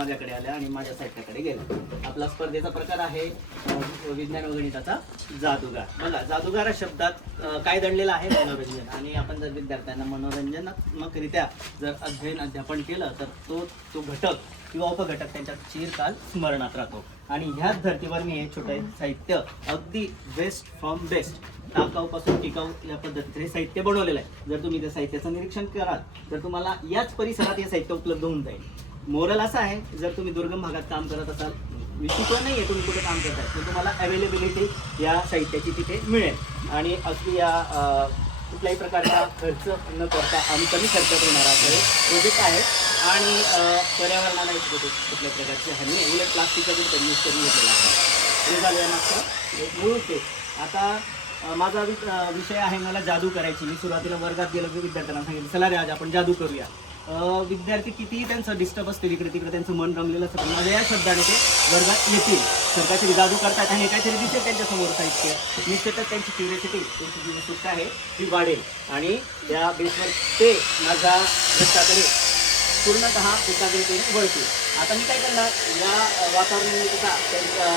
माझ्याकडे आल्या आणि माझ्या साहित्याकडे गेल्या. आपला स्पर्धेचा प्रकार आहे विज्ञान व गणिताचा जादूगार. बघा, जादूगार या शब्दात काय दडलेलं आहे? मनोरंजन. आणि आपण जर विद्यार्थ्यांना मनोरंजनात्मकरित्या जर अध्यापन केलं तर तो घटक किंवा उपघटक त्यांच्या चिरकाल स्मरणात राहतो. आणि ह्याच धर्तीवर मी हे छोटं साहित्य अगदी बेस्ट फ्रॉम बेस्ट, टाकाऊपासून टिकाऊ या पद्धतीचं हे साहित्य बनवलेलं आहे. जर तुम्ही त्या साहित्याचं निरीक्षण कराल तर तुम्हाला याच परिसरात हे साहित्य उपलब्ध होऊन जाईल. मोरल असा आहे, जर तुम्ही दुर्गम भागात काम करत असाल, विचित्र नाही आहे तुम्ही कुठे काम करताय, तर तुम्हाला अवेलेबिलिटी या साहित्याची तिथे मिळेल. आणि अगदी या कुठल्याही प्रकारचा खर्च न करता आणि कमी खर्चात होणारा प्रोजेक्ट आहे. आणि पर्यावरणाला कुठल्या प्रकारची हानी नाही, उलट प्लास्टिकचा पण यूज करून घेतलेला आहे. हे झालं मागचं एक मूळ उद्देश. आता माझा विषय आहे मला जादू करायची. मी सुरुवातीला वर्गात गेलो की विद्यार्थ्यांना सांगितलं, चला रे आज आपण जादू करूया. विद्यार्थी कितीही त्यांचं डिस्टर्ब असते, इकडे तिकडे त्यांचं मन रमलेलं असतं, माझ्या या शब्दाने ते वर्गात येतील. तर काहीतरी जादू करतात आणि काहीतरी दिसेल त्यांच्यासमोर साहित्य, निश्चितच त्यांची क्युरियोसिटी, त्यांची जी उत्सुकता आहे ती वाढेल. आणि त्या बेसवर ते माझ्या घटकाकडे पूर्णतः एकाग्रतेने वळतील. आता मी काय करणार, या वातावरणाचा त्यांच्या